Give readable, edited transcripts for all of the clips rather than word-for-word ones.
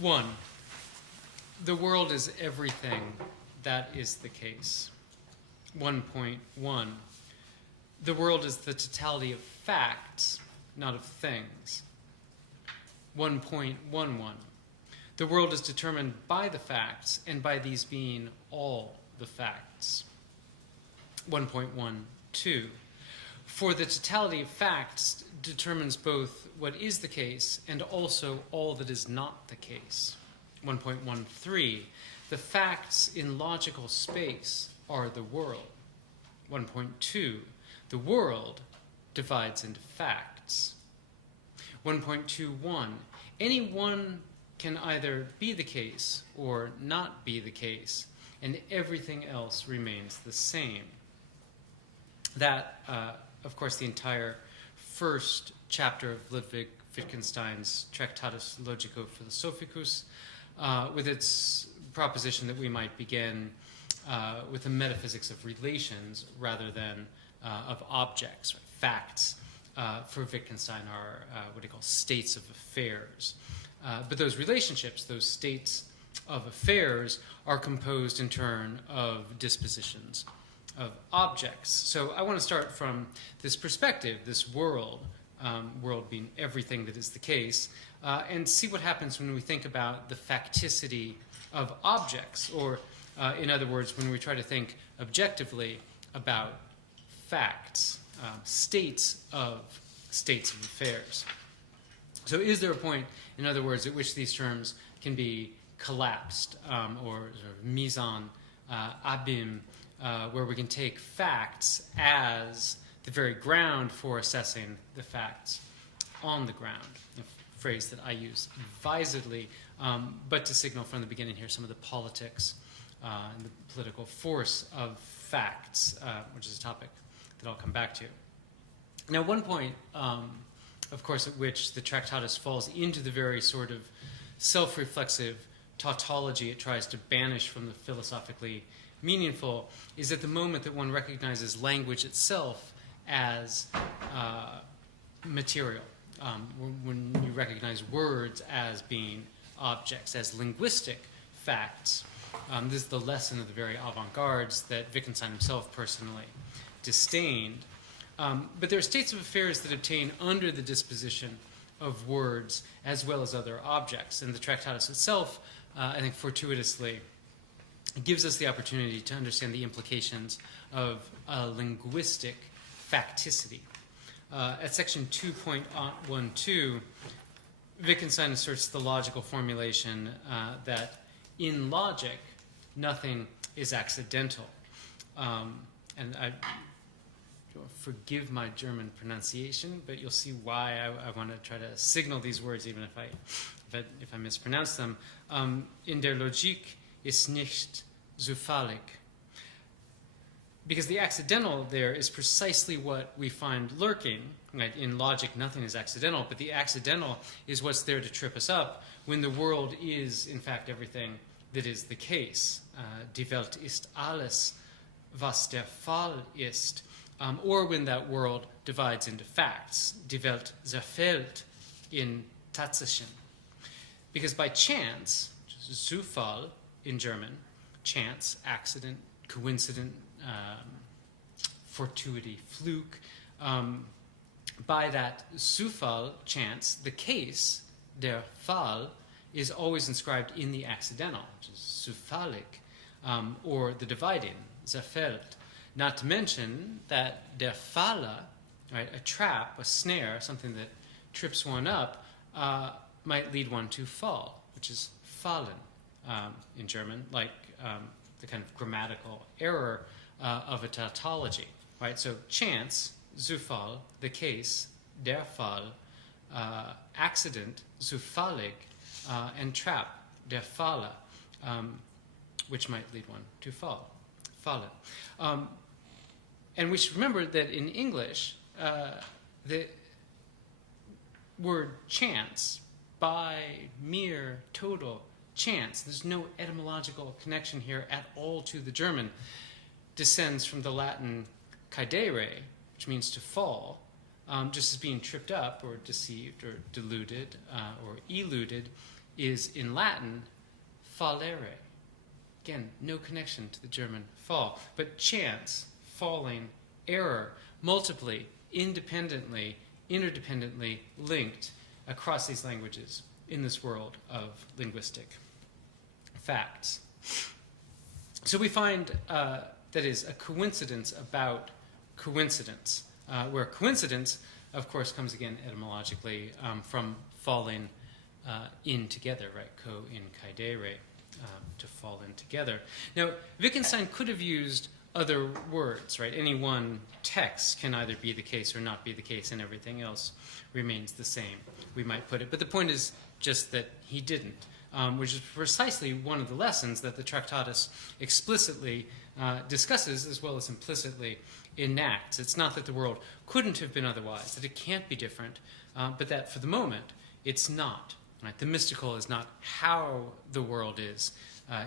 1. The world is everything that is the case. 1.1. The world is the totality of facts, not of things. 1.11. The world is determined by the facts, and by these being all the facts. 1.12. For the totality of facts determines both what is the case and also all that is not the case. 1.13. The facts in logical space are the world. 1.2. The world divides into facts. 1.21. Any one can either be the case or not be the case, and everything else remains the same. That, of course, the entire first chapter of Ludwig Wittgenstein's Tractatus Logico-Philosophicus, with its proposition that we might begin with the metaphysics of relations rather than of objects. Right? Facts, for Wittgenstein, are what he calls states of affairs. But those relationships, those states of affairs, are composed in turn of dispositions, of objects. So I want to start from this perspective, this world, world being everything that is the case, and see what happens when we think about the facticity of objects, or in other words, when we try to think objectively about facts, states of affairs. So is there a point, in other words, at which these terms can be collapsed or sort of mise en abîme, where we can take facts as the very ground for assessing the facts on the ground? A phrase that I use advisedly, but to signal from the beginning here some of the politics and the political force of facts, which is a topic that I'll come back to. Now, one point, of course, at which the Tractatus falls into the very sort of self-reflexive tautology it tries to banish from the philosophically meaningful, is at the moment that one recognizes language itself as material. When you recognize words as being objects, as linguistic facts. This is the lesson of the very avant-gardes that Wittgenstein himself personally disdained. But there are states of affairs that obtain under the disposition of words as well as other objects. And the Tractatus itself, I think fortuitously, gives us the opportunity to understand the implications of linguistic facticity. At section 2.12, Wittgenstein asserts the logical formulation that in logic, nothing is accidental. And I forgive my German pronunciation, but you'll see why I want to try to signal these words, even if I mispronounce them. In der Logik ist nicht zufällig. Because the accidental there is precisely what we find lurking. Right? In logic, nothing is accidental, but the accidental is what's there to trip us up when the world is, in fact, everything that is the case. Die Welt ist alles, was der Fall ist. Or when that world divides into facts. Die Welt zerfällt in Tatsachen. Because by chance, Zufall in German, chance, accident, coincident, fortuity, fluke, by that Zufall, chance, the case, der Fall, is always inscribed in the accidental, which is zufällig, or the dividing, zerfällt. Not to mention that der Falle, right, a trap, a snare, something that trips one up, might lead one to fall, which is fallen in German, like the kind of grammatical error of a tautology. Right? So chance, Zufall, the case, der Fall, accident, zufällig, and trap, der Falle, which might lead one to fall, fallen. And we should remember that in English, the word chance, by mere total chance, there's no etymological connection here at all to the German, descends from the Latin caedere, which means to fall, just as being tripped up or deceived or deluded or eluded is in Latin fallere. Again, no connection to the German fall, but chance, falling, error, multiply, independently, interdependently linked across these languages in this world of linguistic facts. So we find that is a coincidence about coincidence, where coincidence, of course, comes again etymologically from falling in together, right? Co in caedere, to fall in together. Now, Wittgenstein could have used other words, right? Any one text can either be the case or not be the case, and everything else remains the same, we might put it. But the point is just that he didn't, which is precisely one of the lessons that the Tractatus explicitly discusses as well as implicitly enacts. It's not that the world couldn't have been otherwise, that it can't be different, but that for the moment, it's not. Right? The mystical is not how the world is,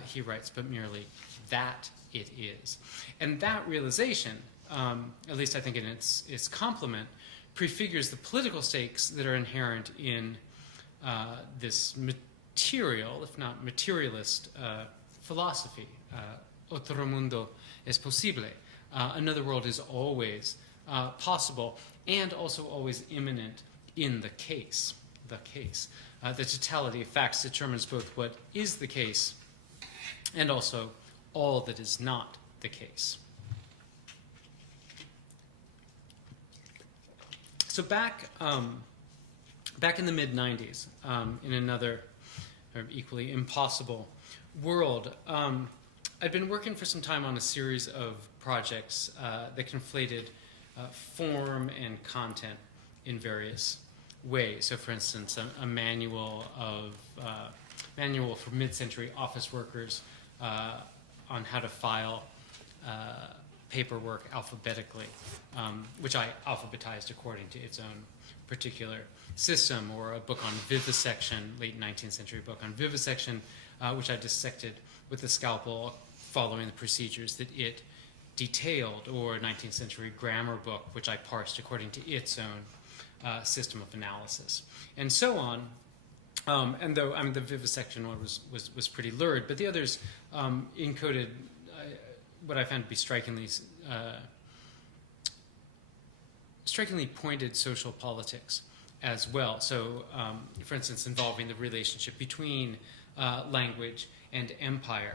he writes, but merely that it is. And that realization, at least I think in its complement, prefigures the political stakes that are inherent in this material, if not materialist, philosophy. Otro mundo es posible. Another world is always possible and also always imminent in the case. The totality of facts determines both what is the case and also all that is not the case. So back in the mid-90s, in another equally impossible world, I'd been working for some time on a series of projects that conflated form and content in various ways. So, for instance, a manual for mid-century office workers on how to file paperwork alphabetically, which I alphabetized according to its own particular system, or a book on vivisection, late 19th century book on vivisection, which I dissected with a scalpel following the procedures that it detailed, or a 19th century grammar book, which I parsed according to its own system of analysis, and so on. And though the vivisection one was pretty lurid, but the others encoded what I found to be strikingly pointed social politics as well. So, for instance, involving the relationship between language and empire.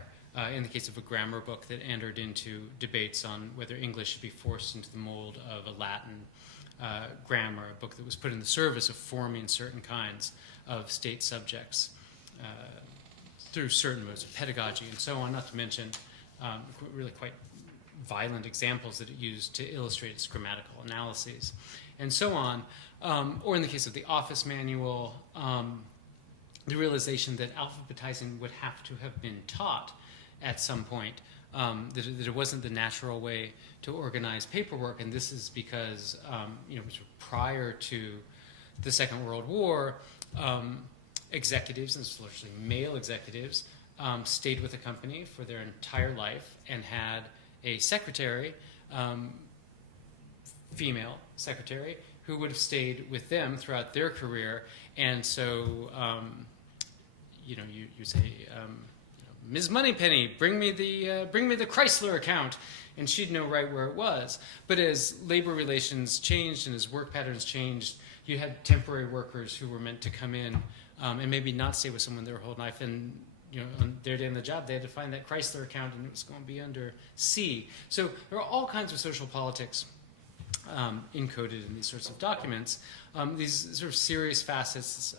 In the case of a grammar book that entered into debates on whether English should be forced into the mold of a Latin grammar, a book that was put in the service of forming certain kinds of state subjects through certain modes of pedagogy and so on, not to mention really quite violent examples that it used to illustrate its grammatical analyses and so on. Or in the case of the office manual, the realization that alphabetizing would have to have been taught at some point, that it wasn't the natural way to organize paperwork, and this is because prior to the Second World War, executives, and especially male executives, stayed with a company for their entire life and had a secretary, female secretary, who would have stayed with them throughout their career, and so you say. Ms. Moneypenny, bring me the Chrysler account, and she'd know right where it was. But as labor relations changed and as work patterns changed, you had temporary workers who were meant to come in and maybe not stay with someone their whole life. And on their day on the job, they had to find that Chrysler account, and it was going to be under C. So there are all kinds of social politics encoded in these sorts of documents, these sort of serious facets,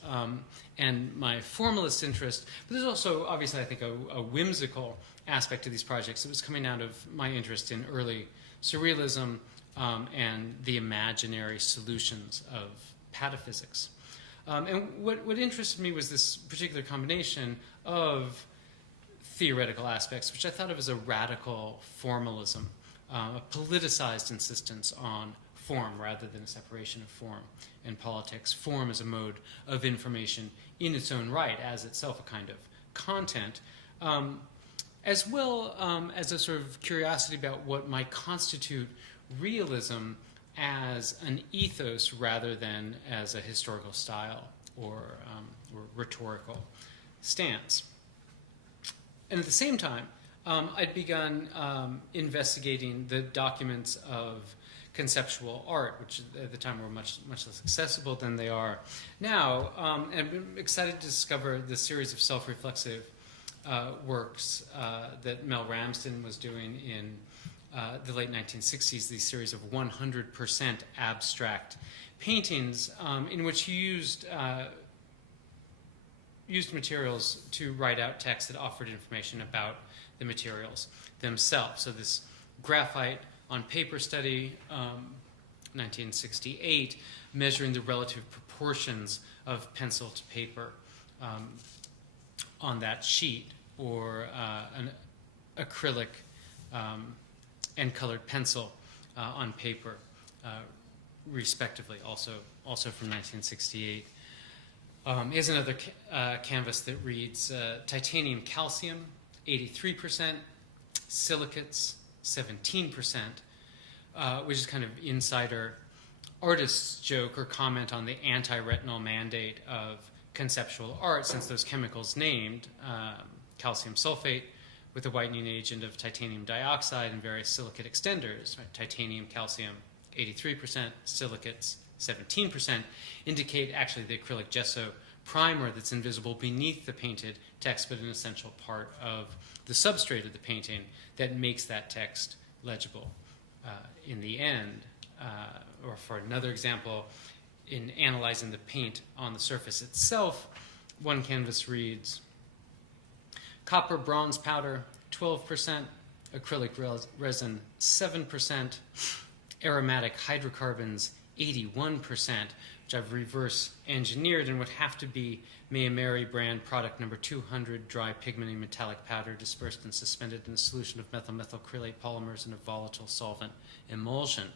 and my formalist interest. But there's also, obviously, I think, a whimsical aspect to these projects that was coming out of my interest in early surrealism and the imaginary solutions of pataphysics. And what interested me was this particular combination of theoretical aspects, which I thought of as a radical formalism, a politicized insistence on form rather than a separation of form and politics. Form as a mode of information in its own right, as itself a kind of content, as well as a sort of curiosity about what might constitute realism as an ethos rather than as a historical style or rhetorical stance. And at the same time, I'd begun investigating the documents of conceptual art, which at the time were much less accessible than they are now. And I'm excited to discover the series of self-reflexive works that Mel Ramsden was doing in the late 1960s, these series of 100% abstract paintings in which he used materials to write out text that offered information about the materials themselves. So this graphite on paper study, 1968, measuring the relative proportions of pencil to paper on that sheet, or an acrylic and colored pencil on paper, respectively, also from 1968. Here's another canvas that reads titanium calcium, 83%, silicates, 17%, which is kind of insider artist's joke or comment on the anti-retinol mandate of conceptual art, since those chemicals named, calcium sulfate with a whitening agent of titanium dioxide and various silicate extenders, right? Titanium, calcium, 83%, silicates, 17%, indicate actually the acrylic gesso primer that's invisible beneath the painted text, but an essential part of the substrate of the painting that makes that text legible in the end. Or for another example, in analyzing the paint on the surface itself, one canvas reads, copper bronze powder, 12%, acrylic resin, 7%, aromatic hydrocarbons, 81%, which I've reverse engineered and would have to be Mayameri brand product number 200, dry pigmenting metallic powder dispersed and suspended in a solution of methyl-methylcrylate polymers in a volatile solvent emulsion.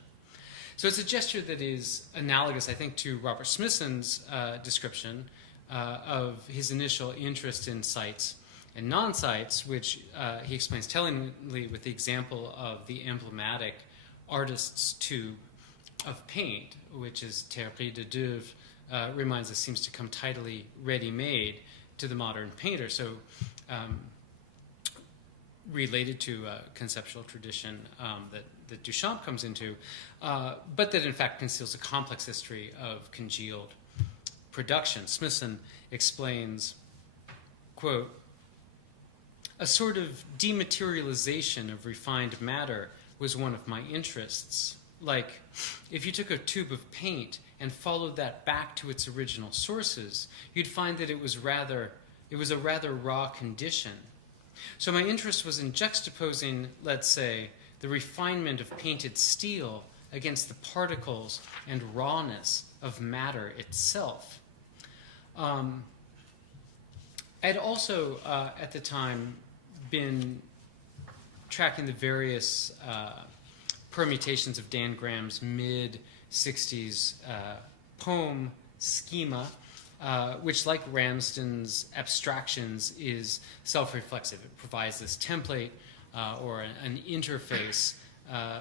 So it's a gesture that is analogous, I think, to Robert Smithson's description of his initial interest in sites and non-sites, which he explains tellingly with the example of the emblematic artist's tube of paint, which is terre de d'oeuvre, reminds us seems to come tidily ready-made to the modern painter. So related to a conceptual tradition that Duchamp comes into, but that in fact conceals a complex history of congealed production. Smithson explains, quote, a sort of dematerialization of refined matter was one of my interests. Like, if you took a tube of paint and followed that back to its original sources, you'd find that it was a rather raw condition. So my interest was in juxtaposing, let's say, the refinement of painted steel against the particles and rawness of matter itself. I'd also, at the time, been tracking the various permutations of Dan Graham's mid-60s poem schema, which, like Ramsden's abstractions, is self-reflexive. It provides this template or an interface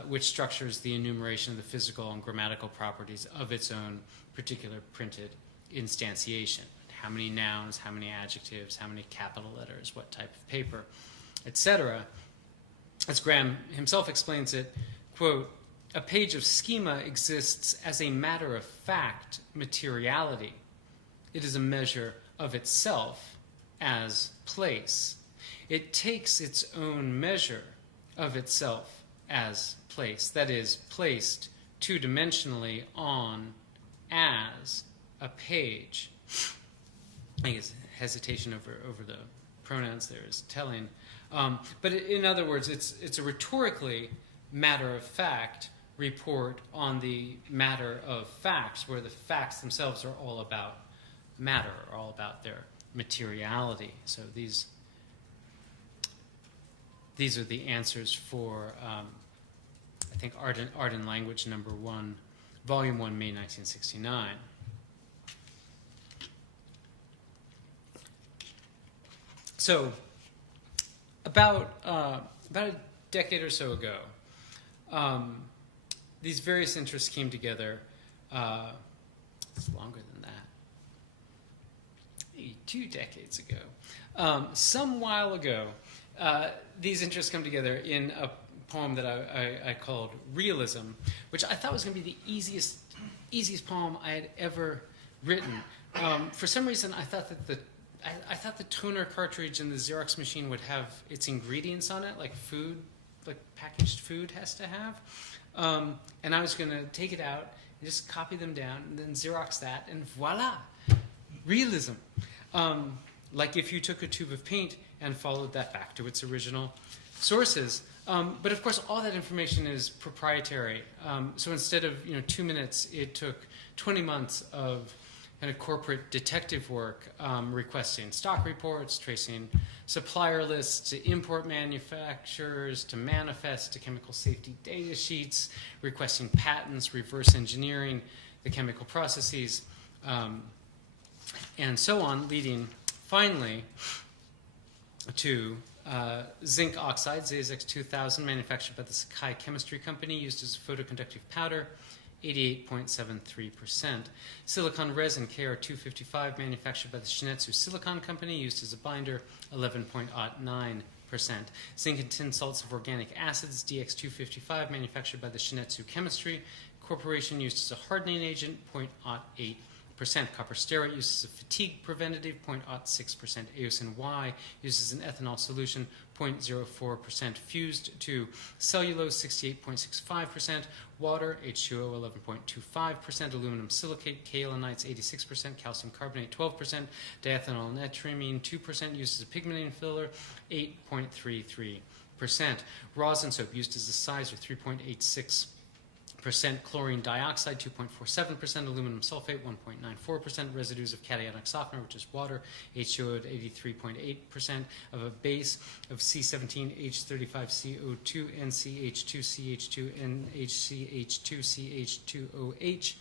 which structures the enumeration of the physical and grammatical properties of its own particular printed instantiation. How many nouns, how many adjectives, how many capital letters, what type of paper, etc. As Graham himself explains it, quote, a page of schema exists as a matter of fact materiality. It is a measure of itself as place. It takes its own measure of itself as place, that is, placed two-dimensionally on as a page. I guess hesitation over the pronouns there is telling. But in other words, it's a rhetorically matter-of-fact report on the matter of facts, where the facts themselves are all about matter, are all about their materiality. So these are the answers for, I think, Art and Language number 1, Volume 1, May 1969. So about a decade or so ago, these various interests came together. It's longer than maybe 2 decades ago, some while ago, these interests come together in a poem that I called Realism, which I thought was going to be the easiest poem I had ever written. For some reason, I thought that the toner cartridge in the Xerox machine would have its ingredients on it, like food, like packaged food has to have. And I was going to take it out and just copy them down and then Xerox that, and voila, realism. Like if you took a tube of paint and followed that back to its original sources. But of course, all that information is proprietary. So instead of 2 minutes, it took 20 months of kind of corporate detective work, requesting stock reports, tracing supplier lists, to import manufacturers, to manifest, to chemical safety data sheets, requesting patents, reverse engineering the chemical processes, and so on, leading finally to zinc oxide, ZZX 2000, manufactured by the Sakai Chemistry Company, used as a photoconductive powder, 88.73%. Silicon resin, KR255, manufactured by the Shin-Etsu Silicon Company, used as a binder, 11.09%. Zinc and tin salts of organic acids, DX255, manufactured by the Shin-Etsu Chemistry Corporation, used as a hardening agent, 0.08%. Copper stearate used as a fatigue preventative, 0.06%. Eosin Y used as an ethanol solution, 0.04%. Fused to cellulose, 68.65%. Water, H2O, 11.25%. Aluminum silicate, kaolinites, 86%. Calcium carbonate, 12%. Diethanol natrimine, 2%. Used as a pigmenting filler, 8.33%. Rosin soap used as a sizer, 3.86%. Chlorine dioxide, 2.47%, aluminum sulfate, 1.94%, residues of cationic softener, which is water, H2O at 83.8%, of a base of C17H35CO2, NCH2CH2, NHCH2CH2OH,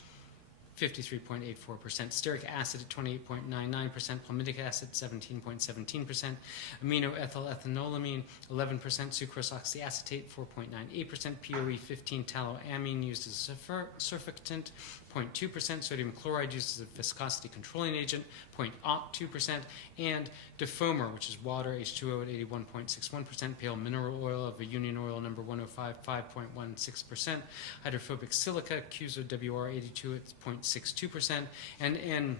53.84%, stearic acid at 28.99%, palmitic acid 17.17%, aminoethyl-ethanolamine 11%, sucrose oxyacetate 4.98%, POE 15 taloamine used as a surfactant 0.2%, sodium chloride used as a viscosity controlling agent 0.02%, and defoamer, which is water, H2O at 81.61%, pale mineral oil of a union oil number 105, 5.16%, hydrophobic silica, Cuso WR82 at 0.62%, and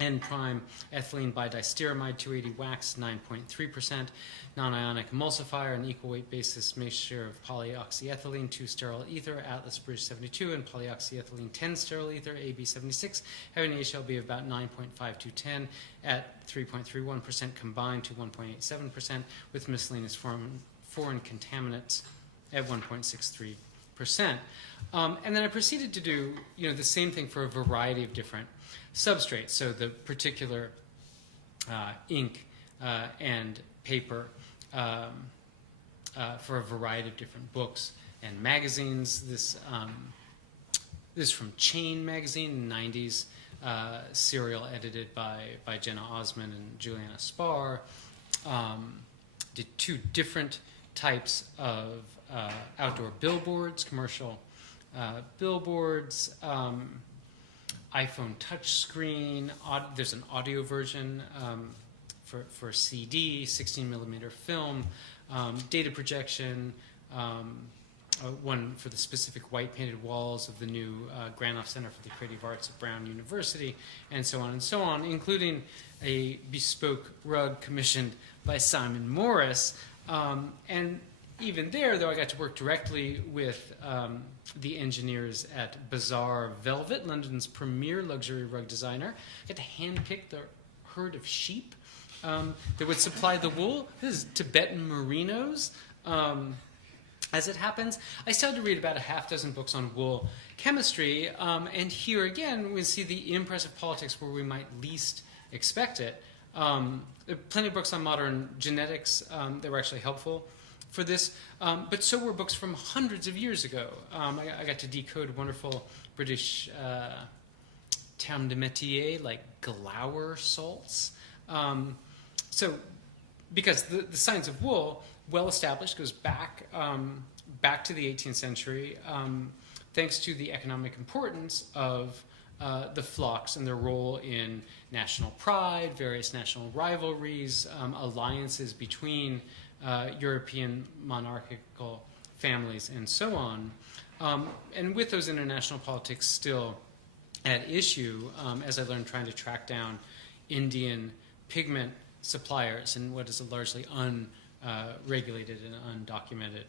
N-prime ethylene bidisteramide 280 wax 9.3%, non-ionic emulsifier, an equal weight basis mixture of polyoxyethylene 2 sterile ether, Atlas Bridge 72, and polyoxyethylene 10 sterile ether, AB 76, having an HLB of about 9.5210 at 3.31% combined to 1.87%, with miscellaneous foreign contaminants at 1.63%. And then I proceeded to do the same thing for a variety of different substrates. So the particular ink and paper for a variety of different books and magazines. This from Chain magazine in the 90s, serial edited by Jenna Osman and Juliana Spar. Did 2 different types of outdoor billboards, commercial billboards, iPhone touchscreen. There's an audio version for CD, 16 millimeter film, data projection, one for the specific white painted walls of the new Granoff Center for the Creative Arts at Brown University, and so on, including a bespoke rug commissioned by Simon Morris. And even there, though, I got to work directly with the engineers at Bazaar Velvet, London's premier luxury rug designer. I got to handpick the herd of sheep that would supply the wool. This is Tibetan merinos. As it happens, I started to read about a half dozen books on wool chemistry, and here again we see the impressive politics where we might least expect it. There are plenty of books on modern genetics that were actually helpful for this, but so were books from hundreds of years ago. I got to decode wonderful British termes de métier like Glauer salts. So, because the science of wool, well established, goes back to the 18th century, thanks to the economic importance of the flocks and their role in national pride, various national rivalries, alliances between European monarchical families, and so on. And with those international politics still at issue, as I learned trying to track down Indian pigment suppliers in what is a largely unregulated and undocumented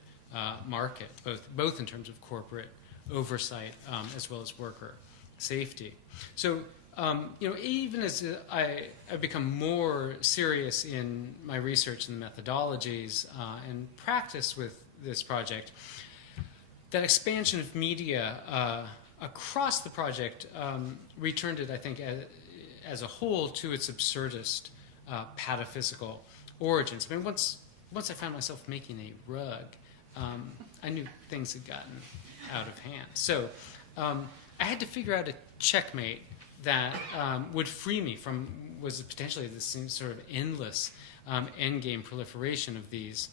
market, both in terms of corporate oversight as well as worker safety. So, even as I've become more serious in my research and the methodologies and practice with this project, that expansion of media across the project returned it, I think, as a whole to its absurdist pataphysical origins. I mean, once I found myself making a rug, I knew things had gotten out of hand. So I had to figure out a checkmate that would free me from was potentially this sort of endless endgame proliferation of these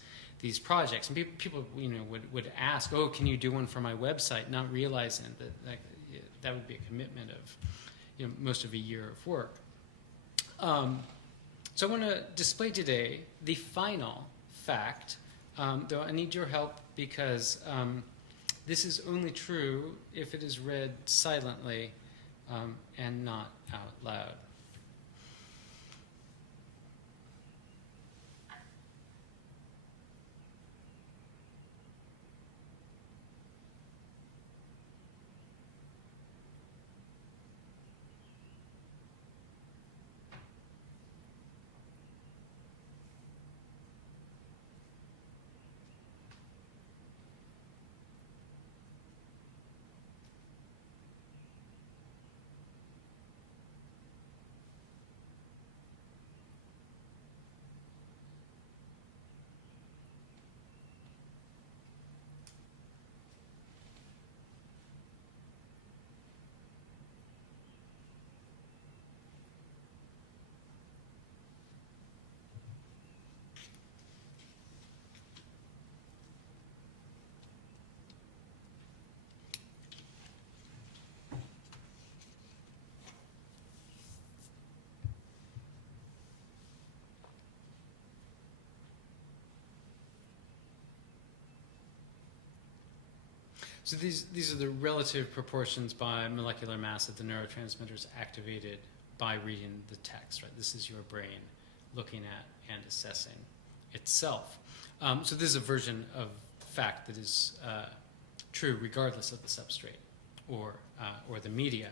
projects. And people would ask, "Oh, can you do one for my website?" Not realizing that would be a commitment of most of a year of work. So I want to display today the final fact, though I need your help because this is only true if it is read silently and not out loud. So these are the relative proportions by molecular mass of the neurotransmitters activated by reading the text, right? This is your brain looking at and assessing itself. So this is a version of fact that is true regardless of the substrate or the media.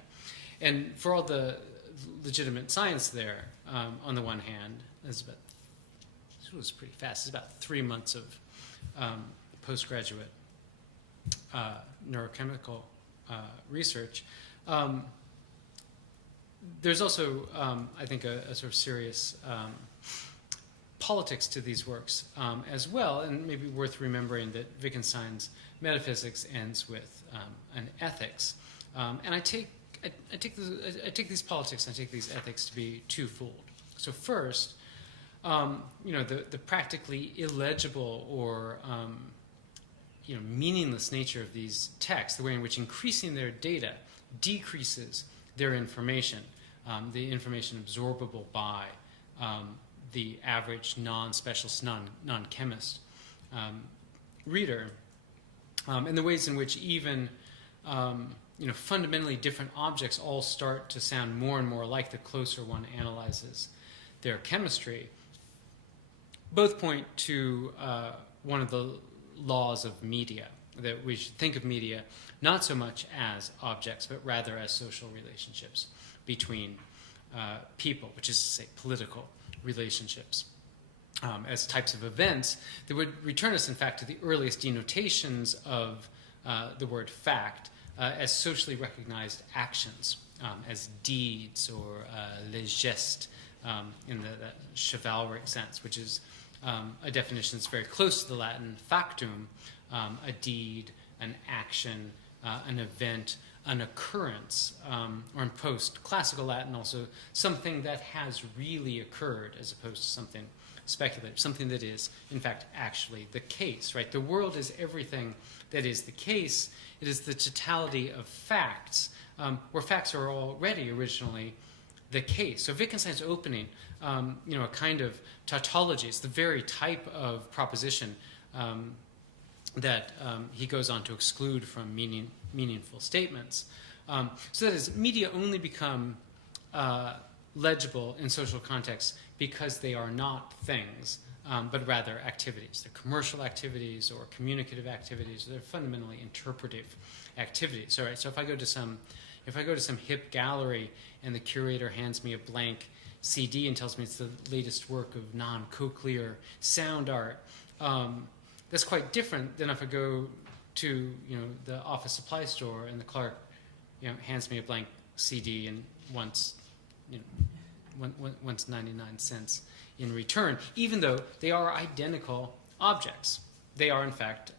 And for all the legitimate science there, on the one hand, this was pretty fast. It's about 3 months of postgraduate neurochemical research. There's also, I think, a sort of serious politics to these works as well, and maybe worth remembering that Wittgenstein's metaphysics ends with an ethics. And I take these politics and I take these ethics to be twofold. So first, the practically illegible or meaningless nature of these texts, the way in which increasing their data decreases their information, the information absorbable by the average non-specialist, non-chemist reader, and the ways in which even fundamentally different objects all start to sound more and more like the closer one analyzes their chemistry, both point to one of the laws of media, that we should think of media not so much as objects, but rather as social relationships between people, which is to say political relationships, as types of events that would return us, in fact, to the earliest denotations of the word fact as socially recognized actions, as deeds or les gestes in the chivalric sense, which is a definition that's very close to the Latin factum, a deed, an action, an event, an occurrence, or in post-classical Latin also, something that has really occurred as opposed to something speculative, something that is, in fact, actually the case, right? The world is everything that is the case. It is the totality of facts where facts are already originally the case. So Wittgenstein's opening, a kind of tautology, it's the very type of proposition that he goes on to exclude from meaningful statements. So that is, media only become legible in social contexts because they are not things, but rather activities. They're commercial activities or communicative activities. They're fundamentally interpretive activities. All right, so if I go to some hip gallery and the curator hands me a blank CD and tells me it's the latest work of non-cochlear sound art, that's quite different than if I go to the office supply store and the clerk hands me a blank CD and wants 99 cents in return, even though they are identical objects. They are, in fact,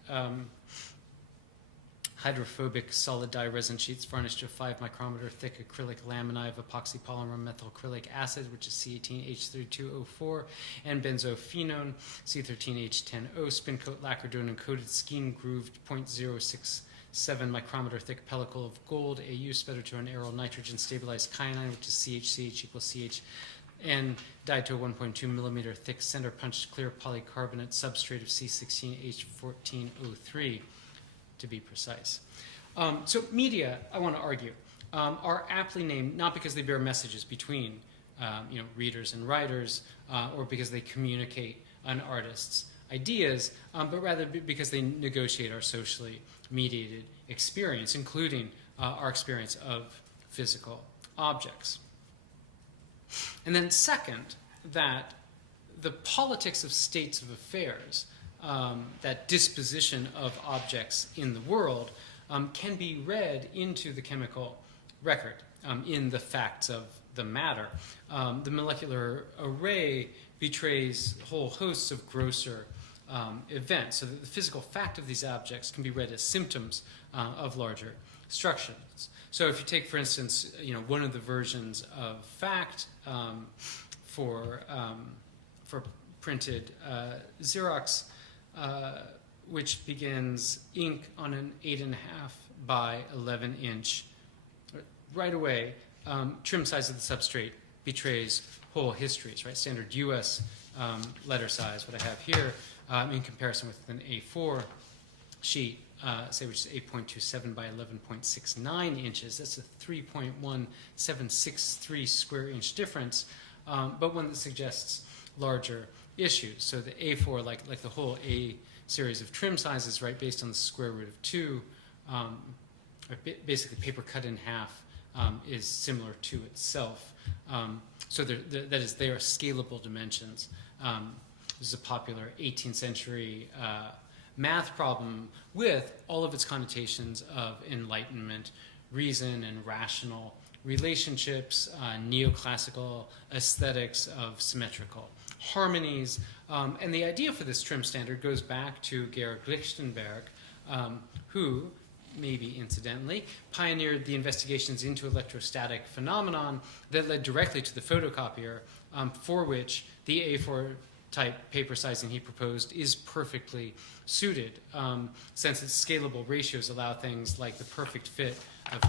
hydrophobic solid dye resin sheets varnished with 5 micrometer thick acrylic laminae of epoxy polymer methylacrylic acid, which is C18H32O4, and benzophenone, C13H10O, spin coat lacquer doing and coated skein grooved 0.067 micrometer thick pellicle of gold, AU sputtered to an aryl nitrogen stabilized kyanine, which is CHCH equals CH, and dyed to a 1.2 millimeter thick center punched clear polycarbonate substrate of C16H14O3. To be precise. So media, I want to argue, are aptly named not because they bear messages between readers and writers, or because they communicate an artist's ideas, but rather because they negotiate our socially mediated experience, including our experience of physical objects. And then second, that the politics of states of affairs, that disposition of objects in the world, can be read into the chemical record, in the facts of the matter. The molecular array betrays whole hosts of grosser events, so that the physical fact of these objects can be read as symptoms of larger structures. So if you take, for instance, one of the versions of fact for printed Xerox, which begins ink on an 8.5 by 11 inch. Right away, trim size of the substrate betrays whole histories, right? Standard US letter size, what I have here, in comparison with an A4 sheet, say which is 8.27 by 11.69 inches. That's a 3.1763 square inch difference, but one that suggests larger issues. So the A4, like the whole A series of trim sizes, right, based on the square root of 2, basically paper cut in half, is similar to itself. So that is, they are scalable dimensions. This is a popular 18th century math problem with all of its connotations of Enlightenment, reason, and rational relationships, neoclassical aesthetics of symmetrical harmonies. And the idea for this trim standard goes back to Georg Lichtenberg, who, maybe incidentally, pioneered the investigations into electrostatic phenomenon that led directly to the photocopier, for which the A4 type paper sizing he proposed is perfectly suited, since its scalable ratios allow things like the perfect fit of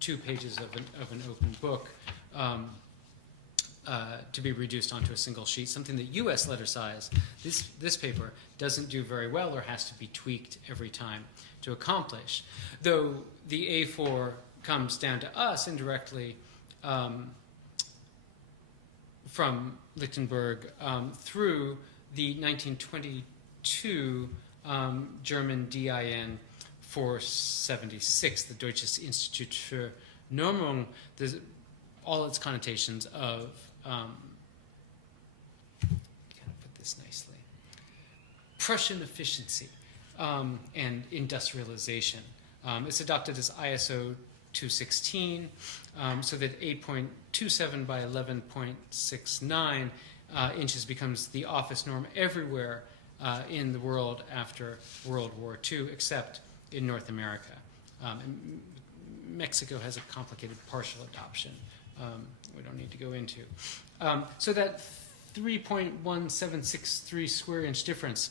2 pages of an open book to be reduced onto a single sheet, something that US letter size, this paper, doesn't do very well or has to be tweaked every time to accomplish. Though the A4 comes down to us indirectly from Lichtenberg through the 1922 German DIN 476, the Deutsches Institut für Normung, all its connotations of, kind of put this nicely, Prussian efficiency and industrialization. It's adopted as ISO 216, so that 8.27 by 11.69 inches becomes the office norm everywhere in the world after World War II, except in North America. And Mexico has a complicated partial adoption we don't need to go into. So that 3.1763 square inch difference,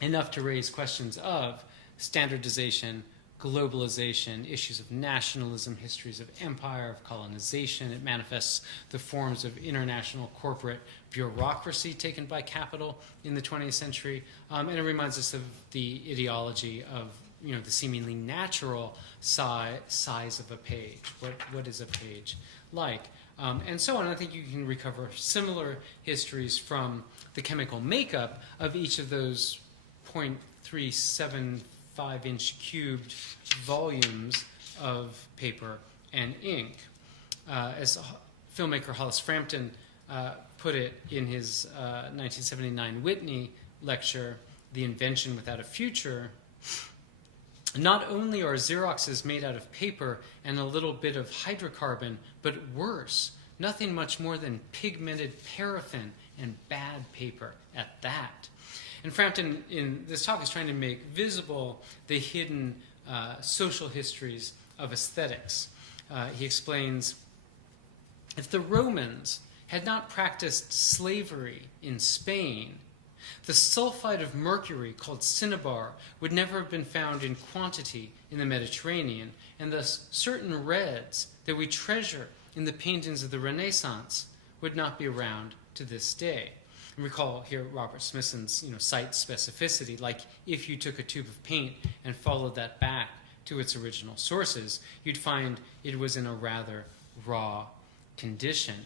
enough to raise questions of standardization, globalization, issues of nationalism, histories of empire, of colonization. It manifests the forms of international corporate bureaucracy taken by capital in the 20th century. And it reminds us of the ideology of the seemingly natural size of a page. What is a page like? And so on. I think you can recover similar histories from the chemical makeup of each of those 0.375-inch cubed volumes of paper and ink. As filmmaker Hollis Frampton put it in his 1979 Whitney lecture, The Invention Without a Future, not only are Xeroxes made out of paper and a little bit of hydrocarbon, but worse, nothing much more than pigmented paraffin and bad paper at that. And Frampton, in this talk, is trying to make visible the hidden social histories of aesthetics. He explains, if the Romans had not practiced slavery in Spain, the sulfide of mercury, called cinnabar, would never have been found in quantity in the Mediterranean, and thus certain reds that we treasure in the paintings of the Renaissance would not be around to this day. And recall here Robert Smithson's site specificity, like if you took a tube of paint and followed that back to its original sources, you'd find it was in a rather raw condition.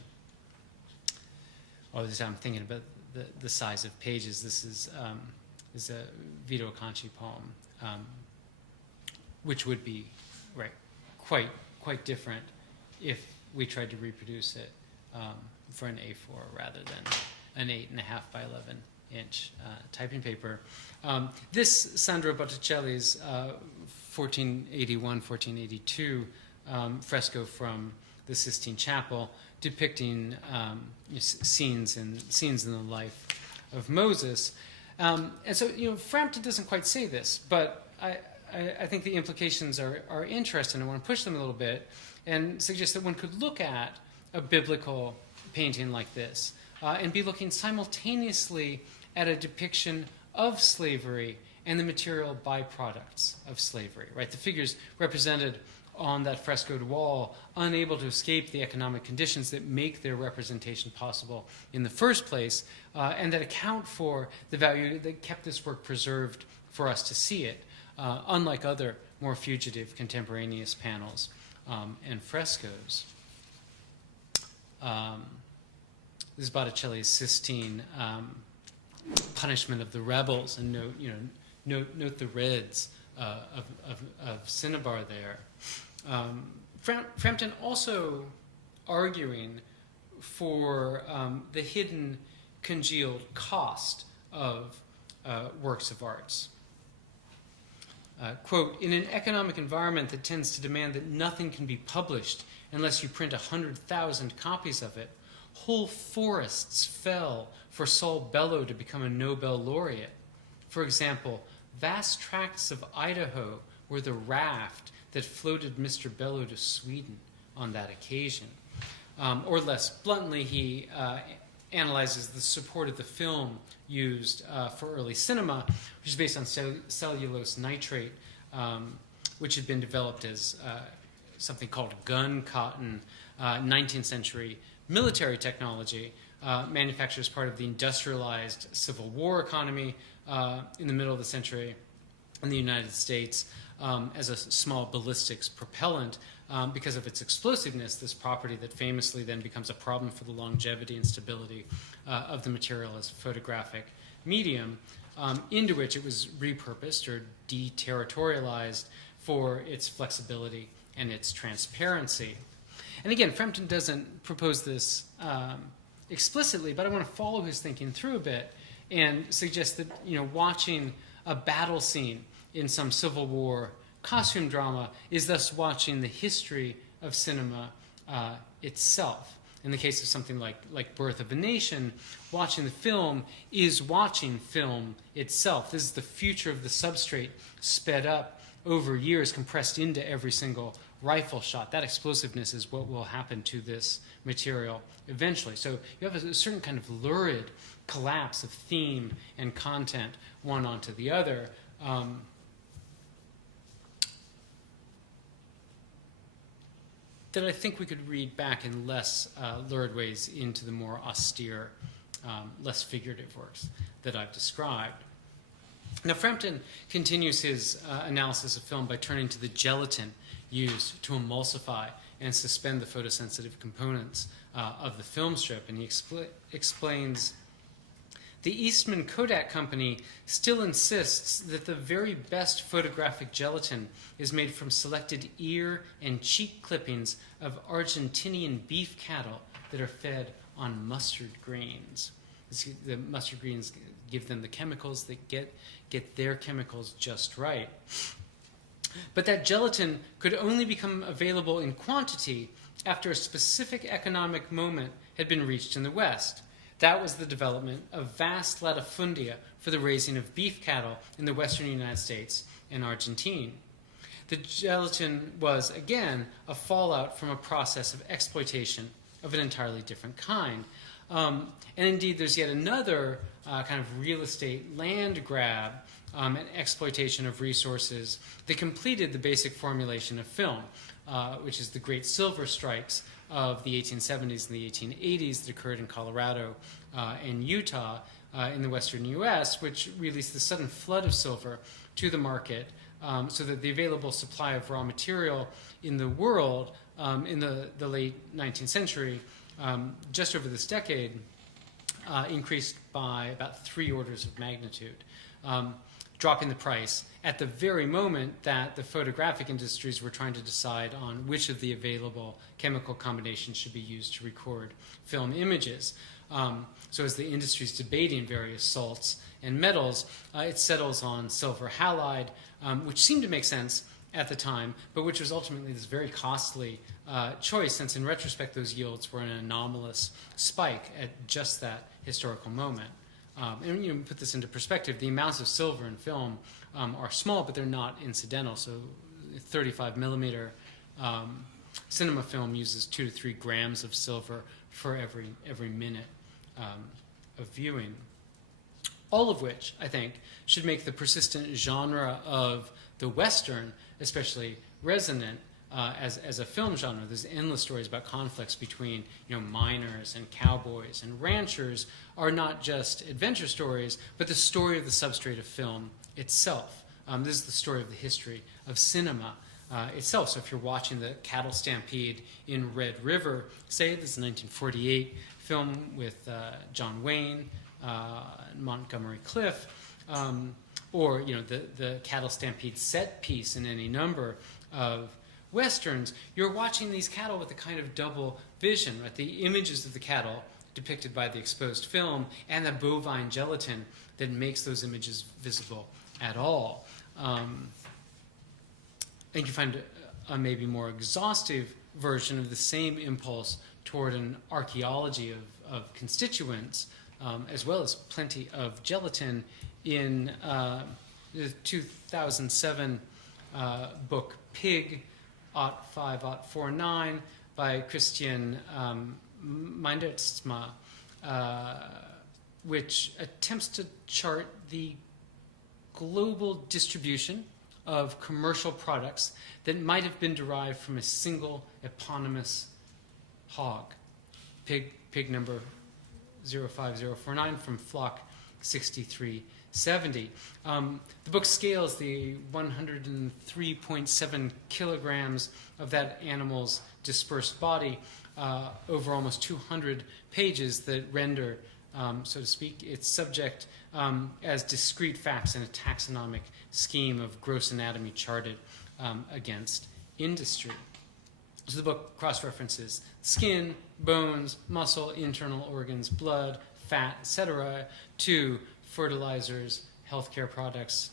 Oh, I'm thinking about the size of pages. This is a Vito Acconci poem, which would be quite different if we tried to reproduce it for an A4 rather than an 8.5 by 11 inch typing paper. This Sandro Botticelli's 1481-1482 fresco from the Sistine Chapel, depicting scenes in the life of Moses. And so, Frampton doesn't quite say this, but I think the implications are interesting. I want to push them a little bit and suggest that one could look at a biblical painting like this and be looking simultaneously at a depiction of slavery and the material byproducts of slavery, right? The figures represented on that frescoed wall, unable to escape the economic conditions that make their representation possible in the first place, and that account for the value that kept this work preserved for us to see it, unlike other more fugitive contemporaneous panels and frescoes. This is Botticelli's Sistine Punishment of the Rebels, and note the reds of cinnabar there. Frampton also arguing for the hidden congealed cost of works of arts. Quote, in an economic environment that tends to demand that nothing can be published unless you print 100,000 copies of it, whole forests fell for Saul Bellow to become a Nobel laureate. For example, vast tracts of Idaho were the raft that floated Mr. Bellow to Sweden on that occasion. Or less bluntly, he analyzes the support of the film used for early cinema, which is based on cellulose nitrate, which had been developed as something called gun cotton, 19th century military technology, manufactured as part of the industrialized Civil War economy in the middle of the century in the United States, as a small ballistics propellant. Because of its explosiveness, this property that famously then becomes a problem for the longevity and stability of the material as photographic medium, into which it was repurposed or deterritorialized for its flexibility and its transparency. And again, Frampton doesn't propose this explicitly, but I want to follow his thinking through a bit and suggest that watching a battle scene in some Civil War costume drama is thus watching the history of cinema itself. In the case of something like Birth of a Nation, watching the film is watching film itself. This is the future of the substrate sped up over years, compressed into every single rifle shot. That explosiveness is what will happen to this material eventually. So you have a certain kind of lurid collapse of theme and content one onto the other. that I think we could read back in less lurid ways into the more austere, less figurative works that I've described. Now, Frampton continues his analysis of film by turning to the gelatin used to emulsify and suspend the photosensitive components of the film strip, and he explains, the Eastman Kodak Company still insists that the very best photographic gelatin is made from selected ear and cheek clippings of Argentinian beef cattle that are fed on mustard greens. The mustard greens give them the chemicals that get their chemicals just right. But that gelatin could only become available in quantity after a specific economic moment had been reached in the West. That was the development of vast latifundia for the raising of beef cattle in the western United States and Argentina. The gelatin was, again, a fallout from a process of exploitation of an entirely different kind. And indeed, there's yet another kind of real estate land grab and exploitation of resources that completed the basic formulation of film, which is the great silver strikes of the 1870s and the 1880s that occurred in Colorado and Utah in the western U.S., which released the sudden flood of silver to the market so that the available supply of raw material in the world in the late 19th century, just over this decade, increased by about 3 orders of magnitude, dropping the price at the very moment that the photographic industries were trying to decide on which of the available chemical combinations should be used to record film images. So as the industry is debating various salts and metals, it settles on silver halide, which seemed to make sense at the time, but which was ultimately this very costly choice, since in retrospect those yields were an anomalous spike at just that historical moment. And you know, put this into perspective, the amounts of silver in film are small, but they're not incidental. So 35 millimeter cinema film uses 2 to 3 grams of silver for every minute of viewing. All of which, I think, should make the persistent genre of the Western especially resonant as a film genre. There's endless stories about conflicts between miners and cowboys and ranchers are not just adventure stories, but the story of the substrate of film itself. This is the story of the history of cinema itself. So if you're watching the cattle stampede in Red River, say this is a 1948 film with John Wayne, Montgomery Clift, or the cattle stampede set piece in any number of Westerns, you're watching these cattle with a kind of double vision, right? The images of the cattle depicted by the exposed film and the bovine gelatin that makes those images visible at all. And you find a maybe more exhaustive version of the same impulse toward an archaeology of constituents, as well as plenty of gelatin in the 2007 book Pig, 05-49 by Christian Meindertsma, which attempts to chart the global distribution of commercial products that might have been derived from a single eponymous hog. Pig number 05049 from flock 6370. The book scales the 103.7 kilograms of that animal's dispersed body over almost 200 pages that render, so to speak, its subject as discrete facts in a taxonomic scheme of gross anatomy charted against industry. So the book cross-references skin, bones, muscle, internal organs, blood, fat, etc., to fertilizers, healthcare products,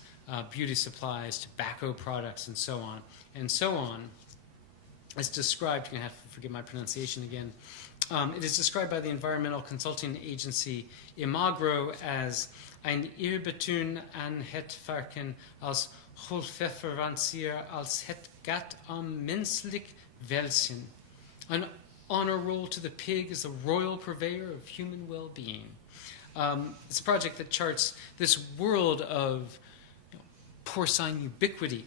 beauty supplies, tobacco products, and so on, and so on. It's described, you're going to have to forgive my pronunciation again, it is described by the environmental consulting agency Imagro as ein Irrbeton an het varken als Holpfefferantier als het gat am menselijk welzijn. An honor roll to the pig as a royal purveyor of human well-being. It's a project that charts this world of porcine ubiquity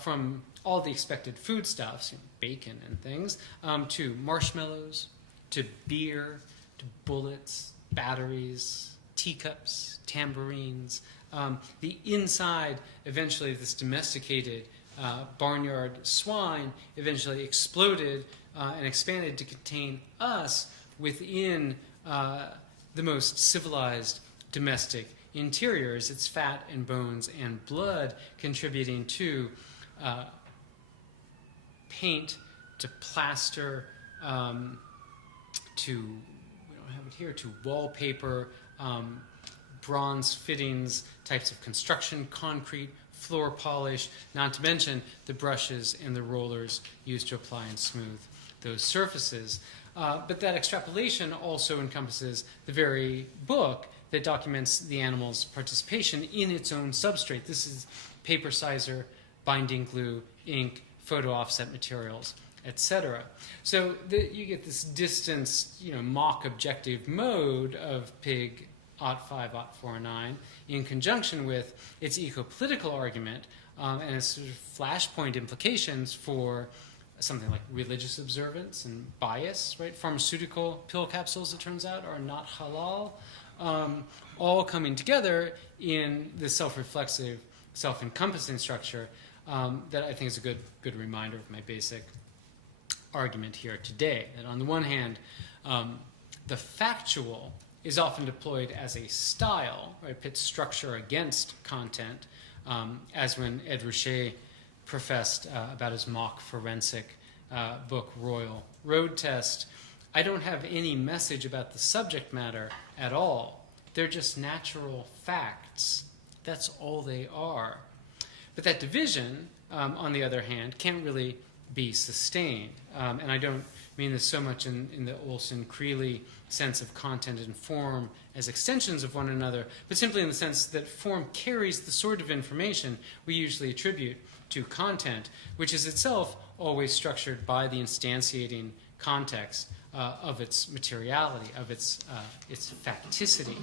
from all the expected foodstuffs, bacon and things, to marshmallows, to beer, to bullets, batteries, teacups, tambourines. The inside, eventually, this domesticated barnyard swine eventually exploded and expanded to contain us within the most civilized domestic interiors. It's fat and bones and blood contributing to paint, to plaster, to, we don't have it here, to wallpaper, bronze fittings, types of construction, concrete, floor polish, not to mention the brushes and the rollers used to apply and smooth those surfaces. But that extrapolation also encompasses the very book that documents the animal's participation in its own substrate. This is paper sizer, binding glue, ink, photo offset materials, etc. So you get this distanced, mock objective mode of Pig '05, '409 in conjunction with its eco-political argument and its sort of flashpoint implications for something like religious observance and bias, right? Pharmaceutical pill capsules, it turns out, are not halal, all coming together in this self-reflexive, self-encompassing structure that I think is a good reminder of my basic argument here today. That on the one hand, the factual is often deployed as a style, right? Pits structure against content, as when Ed Ruscha professed about his mock forensic book, Royal Road Test. I don't have any message about the subject matter at all. They're just natural facts. That's all they are. But that division, on the other hand, can't really be sustained. And I don't mean this so much in the Olson-Creeley sense of content and form as extensions of one another, but simply in the sense that form carries the sort of information we usually attribute to content, which is itself always structured by the instantiating context of its materiality, of its facticity.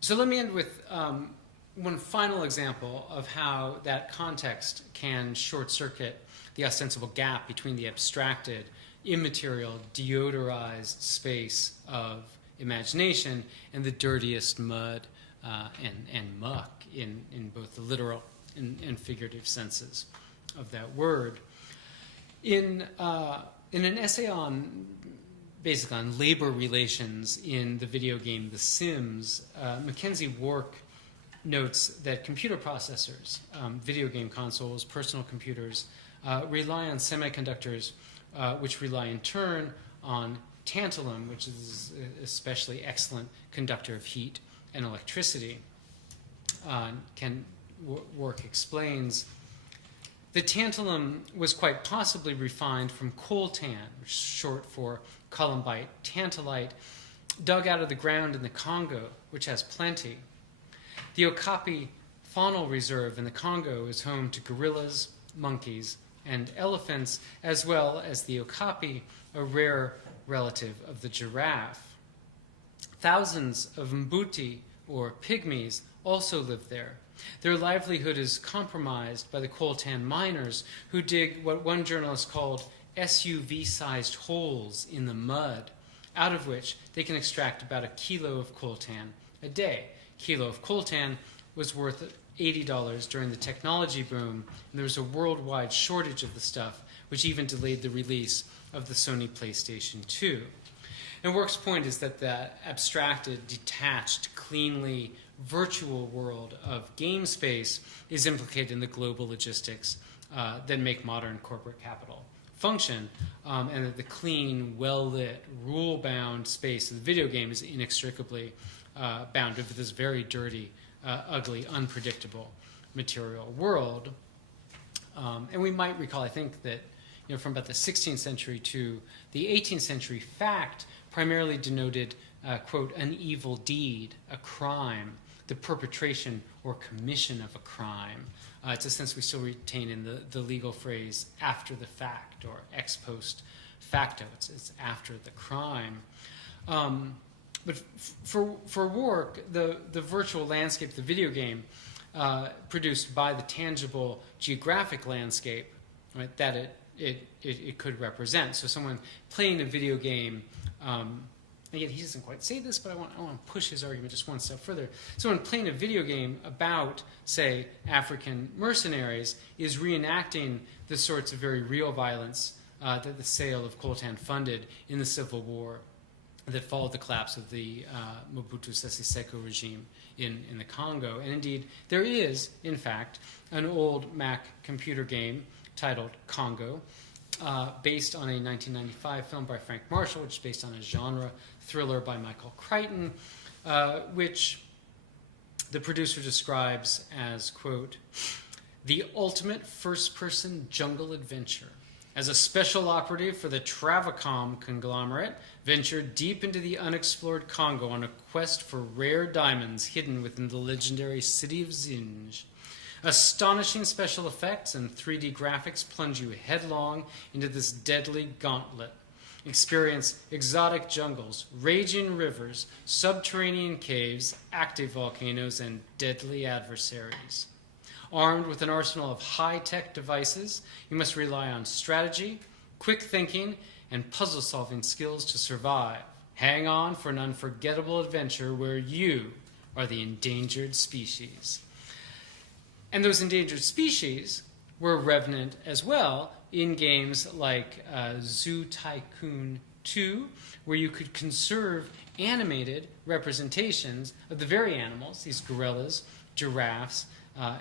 So let me end with one final example of how that context can short-circuit the ostensible gap between the abstracted, immaterial, deodorized space of imagination and the dirtiest mud and muck in both the literal and figurative senses of that word. In an essay basically on labor relations in the video game The Sims, Mackenzie Dworkin notes that computer processors, video game consoles, personal computers, rely on semiconductors, which rely in turn on tantalum, which is an especially excellent conductor of heat and electricity. Work explains the tantalum was quite possibly refined from coltan, which is short for columbite, tantalite, dug out of the ground in the Congo, which has plenty. The Okapi faunal reserve in the Congo is home to gorillas, monkeys, and elephants, as well as the okapi, a rare relative of the giraffe. Thousands of mbuti, or pygmies, also live there. Their livelihood is compromised by the coltan miners who dig what one journalist called SUV-sized holes in the mud, out of which they can extract about a kilo of coltan a day. A kilo of coltan was worth $80 during the technology boom, and there was a worldwide shortage of the stuff, which even delayed the release of the Sony PlayStation 2. And Work's point is that that abstracted, detached, cleanly virtual world of game space is implicated in the global logistics that make modern corporate capital function, and that the clean, well-lit, rule-bound space of the video game is inextricably bounded with this very dirty, ugly, unpredictable material world. And we might recall, I think, that from about the 16th century to the 18th century, fact primarily denoted, quote, an evil deed, a crime, the perpetration or commission of a crime. It's a sense we still retain in the legal phrase after the fact or ex post facto. It's after the crime. But for Work, the virtual landscape of the video game produced by the tangible geographic landscape, right, that it could represent. So someone playing a video game, again, he doesn't quite say this, but I want to push his argument just one step further. Someone playing a video game about, say, African mercenaries is reenacting the sorts of very real violence that the sale of coltan funded in the Civil War that followed the collapse of the Mobutu Sese Seko regime in the Congo. And indeed, there is, in fact, an old Mac computer game titled Congo, based on a 1995 film by Frank Marshall, which is based on a genre thriller by Michael Crichton, which the producer describes as, quote, the ultimate first-person jungle adventure. As a special operative for the Travacom conglomerate, ventured deep into the unexplored Congo on a quest for rare diamonds hidden within the legendary city of Zinj. Astonishing special effects and 3D graphics plunge you headlong into this deadly gauntlet. Experience exotic jungles, raging rivers, subterranean caves, active volcanoes, and deadly adversaries. Armed with an arsenal of high-tech devices, you must rely on strategy, quick thinking, and puzzle-solving skills to survive. Hang on for an unforgettable adventure where you are the endangered species. And those endangered species were revenant as well in games like Zoo Tycoon 2, where you could conserve animated representations of the very animals, these gorillas, giraffes,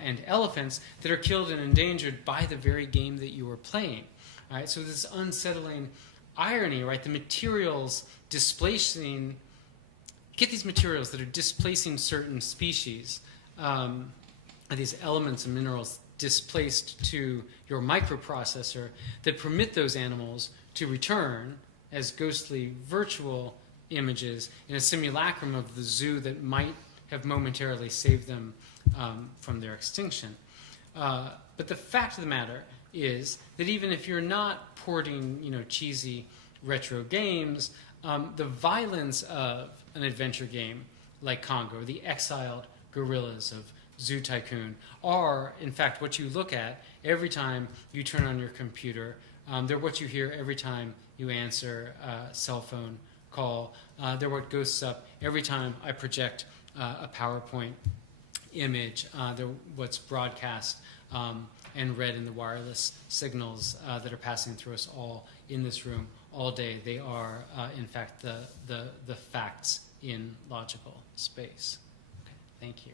and elephants, that are killed and endangered by the very game that you were playing. All right, so this unsettling irony, right? The materials displacing, get these materials that are displacing certain species, these elements and minerals displaced to your microprocessor that permit those animals to return as ghostly virtual images in a simulacrum of the zoo that might have momentarily saved them from their extinction. But the fact of the matter is that even if you're not porting, cheesy retro games, the violence of an adventure game like Congo, the exiled gorillas of Zoo Tycoon, are, in fact, what you look at every time you turn on your computer. They're what you hear every time you answer a cell phone call. They're what ghosts up every time I project a PowerPoint image. They're what's broadcast and read in the wireless signals that are passing through us all in this room all day. They are, in fact, the facts in logical space. Okay, thank you.